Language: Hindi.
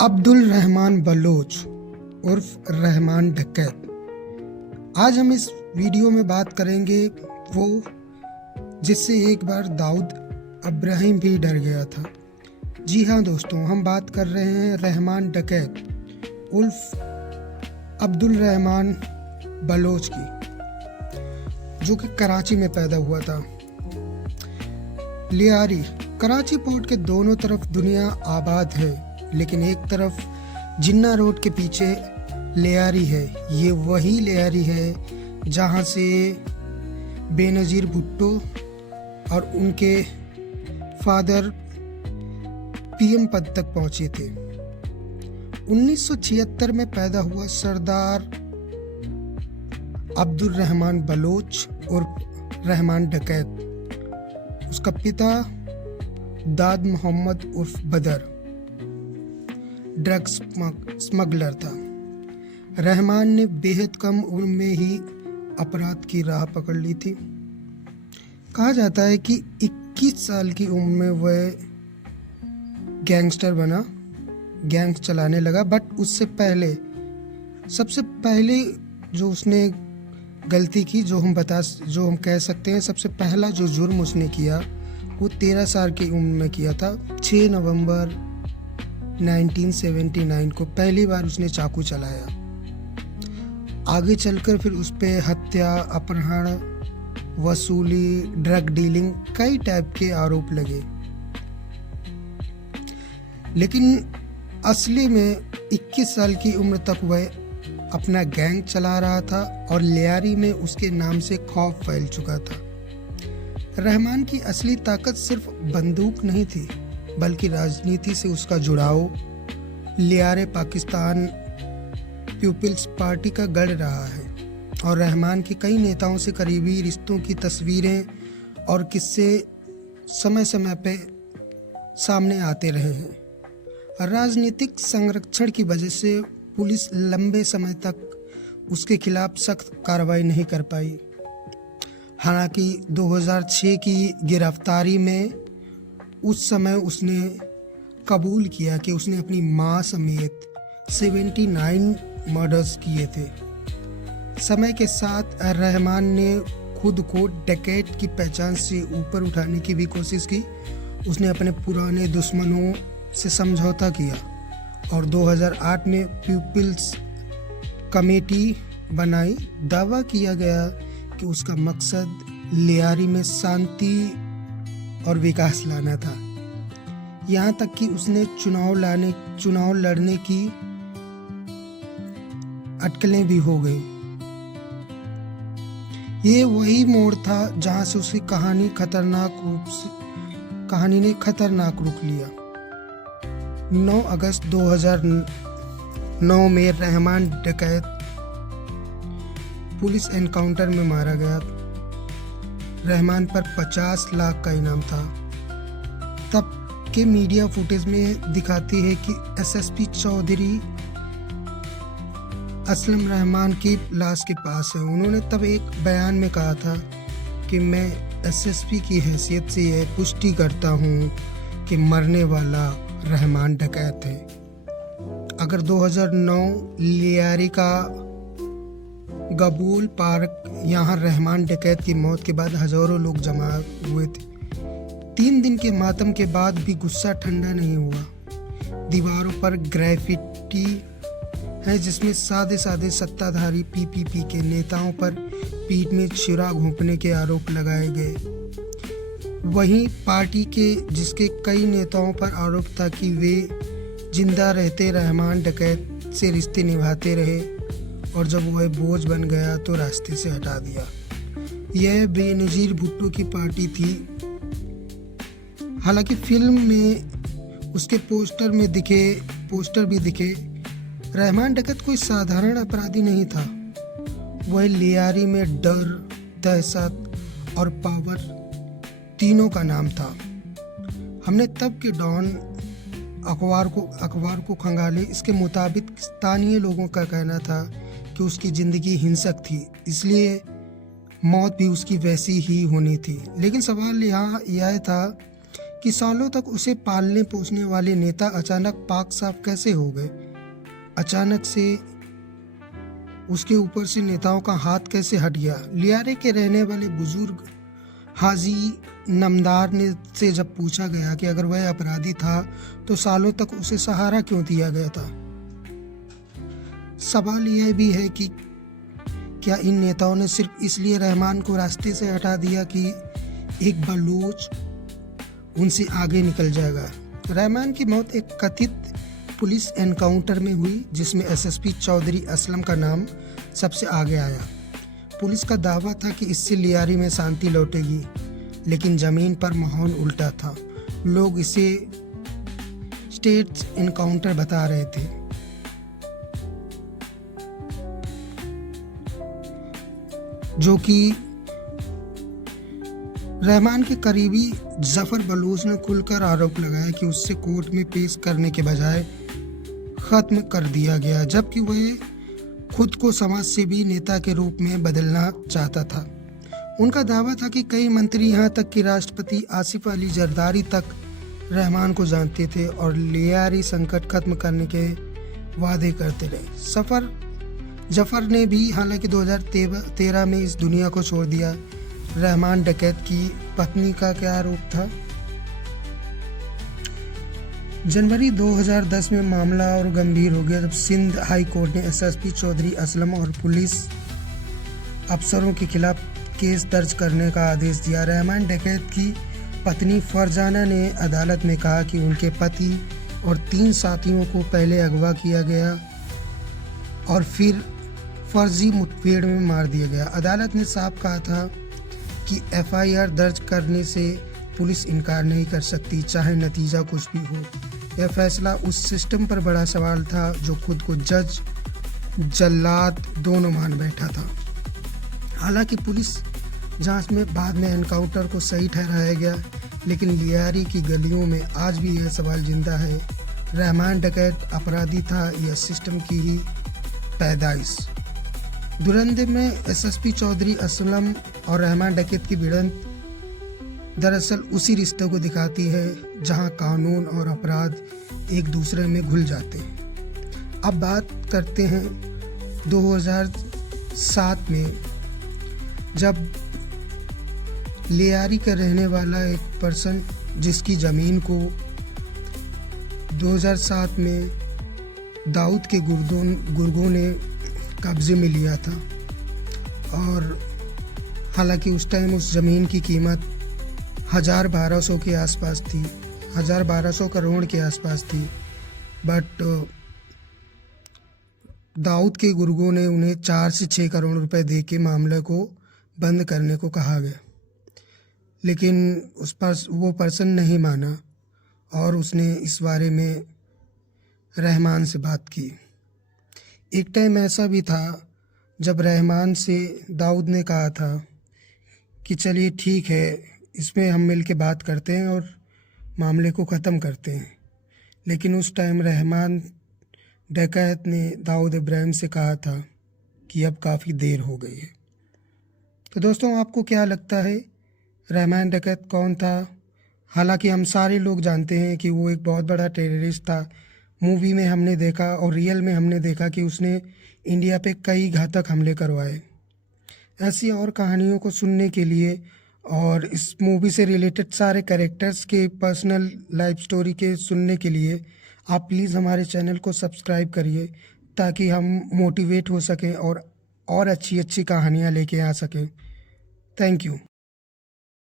अब्दुल रहमान बलोच उर्फ रहमान डकैत। आज हम इस वीडियो में बात करेंगे वो जिससे एक बार दाऊद इब्राहिम भी डर गया था। जी हाँ दोस्तों, हम बात कर रहे हैं रहमान डकैत उर्फ अब्दुल रहमान बलोच की, जो कि कराची में पैदा हुआ था। लियारी कराची पोर्ट के दोनों तरफ दुनिया आबाद है, लेकिन एक तरफ जिन्ना रोड के पीछे लियारी है। ये वही लियारी है जहाँ से बेनज़ीर भुट्टो और उनके फादर पीएम पद तक पहुँचे थे। 1976 में पैदा हुआ सरदार अब्दुल रहमान बलोच उर्फ रहमान डकैत। उसका पिता दाद मोहम्मद उर्फ बदर ड्रग्स स्मगलर था। रहमान ने बेहद कम उम्र में ही अपराध की राह पकड़ ली थी। कहा जाता है कि 21 साल की उम्र में वह गैंगस्टर बना, गैंग चलाने लगा। बट उससे पहले सबसे पहले जो उसने गलती की, जो हम कह सकते हैं सबसे पहला जो जुर्म उसने किया, वो 13 साल की उम्र में किया था। 6 नवंबर 1979 को पहली बार उसने चाकू चलाया। आगे चलकर फिर उस पे हत्या, अपहरण, वसूली, ड्रग डीलिंग, कई टाइप के आरोप लगे। लेकिन असली में 21 साल की उम्र तक वह अपना गैंग चला रहा था और लियारी में उसके नाम से खौफ फैल चुका था। रहमान की असली ताकत सिर्फ बंदूक नहीं थी, बल्कि राजनीति से उसका जुड़ाव लियारे पाकिस्तान पीपल्स पार्टी का गढ़ रहा है और रहमान के कई नेताओं से करीबी रिश्तों की तस्वीरें और किस्से समय समय पे सामने आते रहे हैं। राजनीतिक संरक्षण की वजह से पुलिस लंबे समय तक उसके खिलाफ सख्त कार्रवाई नहीं कर पाई। हालांकि 2006 की गिरफ्तारी में उस समय उसने कबूल किया कि उसने अपनी मां समेत 79 मर्डर्स किए थे। समय के साथ रहमान ने खुद को डकैत की पहचान से ऊपर उठाने की भी कोशिश की। उसने अपने पुराने दुश्मनों से समझौता किया और 2008 में पीपल्स कमेटी बनाई। दावा किया गया कि उसका मकसद लियारी में शांति और विकास लाना था। यहाँ तक कि उसने चुनाव लड़ने की अटकलें भी हो गई। ये वही मोड़ था जहाँ से उसकी कहानी ने खतरनाक रुख लिया। 9 अगस्त 2009 में रहमान डकैत पुलिस एनकाउंटर में मारा गया। रहमान पर 50 लाख का इनाम था। तब के मीडिया फुटेज में दिखाती है कि एसएसपी चौधरी असलम रहमान की लाश के पास है। उन्होंने तब एक बयान में कहा था कि मैं एसएसपी की हैसियत से यह पुष्टि करता हूँ कि मरने वाला रहमान डकैत है। अगर 2009 लियारी का गबूल पार्क, यहाँ रहमान डकैत की मौत के बाद हजारों लोग जमा हुए थे। 3 दिन के मातम के बाद भी गुस्सा ठंडा नहीं हुआ। दीवारों पर ग्राफिटी है जिसमें सादे सत्ताधारी पीपीपी के नेताओं पर पीठ में छुरा घोंपने के आरोप लगाए गए। वहीं पार्टी के जिसके कई नेताओं पर आरोप था कि वे जिंदा रहते रहमान डकैत से रिश्ते निभाते रहे और जब वह बोझ बन गया तो रास्ते से हटा दिया। यह बेनज़ीर भुट्टो की पार्टी थी। हालांकि फिल्म में उसके पोस्टर भी दिखे। रहमान डकैत कोई साधारण अपराधी नहीं था। वह लियारी में डर, दहशत और पावर तीनों का नाम था। हमने तब के डॉन अखबार को खंगाले। इसके मुताबिक स्थानीय लोगों का कहना था कि उसकी ज़िंदगी हिंसक थी, इसलिए मौत भी उसकी वैसी ही होनी थी। लेकिन सवाल यहाँ यह था कि सालों तक उसे पालने पोसने वाले नेता अचानक पाक साफ कैसे हो गए। अचानक से उसके ऊपर से नेताओं का हाथ कैसे हट गया। लियारे के रहने वाले बुजुर्ग हाजी नमदार ने से जब पूछा गया कि अगर वह अपराधी था तो सालों तक उसे सहारा क्यों दिया गया था। सवाल यह भी है कि क्या इन नेताओं ने सिर्फ इसलिए रहमान को रास्ते से हटा दिया कि एक बलूच उनसे आगे निकल जाएगा। रहमान की मौत एक कथित पुलिस एनकाउंटर में हुई जिसमें एसएसपी चौधरी असलम का नाम सबसे आगे आया। पुलिस का दावा था कि इससे लियारी में शांति लौटेगी, लेकिन जमीन पर माहौल उल्टा था। लोग इसे स्टेट एनकाउंटर बता रहे थे। जो कि रहमान के करीबी जफर बलूच ने खुलकर आरोप लगाया कि उससे कोर्ट में पेश करने के बजाय खत्म कर दिया गया, जबकि वह खुद को समाज सेवी नेता के रूप में बदलना चाहता था। उनका दावा था कि कई मंत्री यहाँ तक कि राष्ट्रपति आसिफ अली जरदारी तक रहमान को जानते थे और लियारी संकट खत्म करने के वादे करते रहे। जफर ने भी हालांकि 2013 में इस दुनिया को छोड़ दिया। रहमान डकैत की पत्नी का क्या आरोप था। जनवरी 2010 में मामला और गंभीर हो गया जब सिंध हाई कोर्ट ने एसएसपी चौधरी असलम और पुलिस अफसरों के खिलाफ केस दर्ज करने का आदेश दिया। रहमान डकैत की पत्नी फरजाना ने अदालत में कहा कि उनके पति और 3 साथियों को पहले अगवा किया गया और फिर फर्जी मुठभेड़ में मार दिया गया। अदालत ने साफ कहा था कि एफआईआर दर्ज करने से पुलिस इनकार नहीं कर सकती, चाहे नतीजा कुछ भी हो। यह फैसला उस सिस्टम पर बड़ा सवाल था जो खुद को जज जल्लाद दोनों मान बैठा था। हालांकि पुलिस जांच में बाद में एनकाउंटर को सही ठहराया गया, लेकिन लियारी की गलियों में आज भी यह सवाल जिंदा है, रहमान डकैत अपराधी था या सिस्टम की ही पैदाइश। दुरंदे में एसएसपी चौधरी असलम और रहमान डकैत की भिड़ंत दरअसल उसी रिश्ते को दिखाती है जहां कानून और अपराध एक दूसरे में घुल जाते हैं। अब बात करते हैं 2007 में, जब लियारी का रहने वाला एक पर्सन जिसकी ज़मीन को 2007 में दाऊद के गुर्गों ने कब्जे में लिया था। और हालांकि उस टाइम उस ज़मीन की कीमत 1200 के आसपास थी, 1200 करोड़ के आसपास थी, बट दाऊद के गुर्गों ने उन्हें 4 से 6 करोड़ रुपए दे के मामले को बंद करने को कहा गया, लेकिन वो पर्सन नहीं माना और उसने इस बारे में रहमान से बात की। एक टाइम ऐसा भी था जब रहमान से दाऊद ने कहा था कि चलिए ठीक है, इसमें हम मिल के बात करते हैं और मामले को ख़त्म करते हैं, लेकिन उस टाइम रहमान डकैत ने दाऊद इब्राहिम से कहा था कि अब काफ़ी देर हो गई है। तो दोस्तों, आपको क्या लगता है रहमान डकैत कौन था? हालांकि हम सारे लोग जानते हैं कि वो एक बहुत बड़ा टेररिस्ट था। मूवी में हमने देखा और रियल में हमने देखा कि उसने इंडिया पे कई घातक हमले करवाए। ऐसी और कहानियों को सुनने के लिए और इस मूवी से रिलेटेड सारे कैरेक्टर्स के पर्सनल लाइफ स्टोरी के सुनने के लिए आप प्लीज़ हमारे चैनल को सब्सक्राइब करिए, ताकि हम मोटिवेट हो सकें और अच्छी अच्छी कहानियाँ लेके आ सकें। Thank you.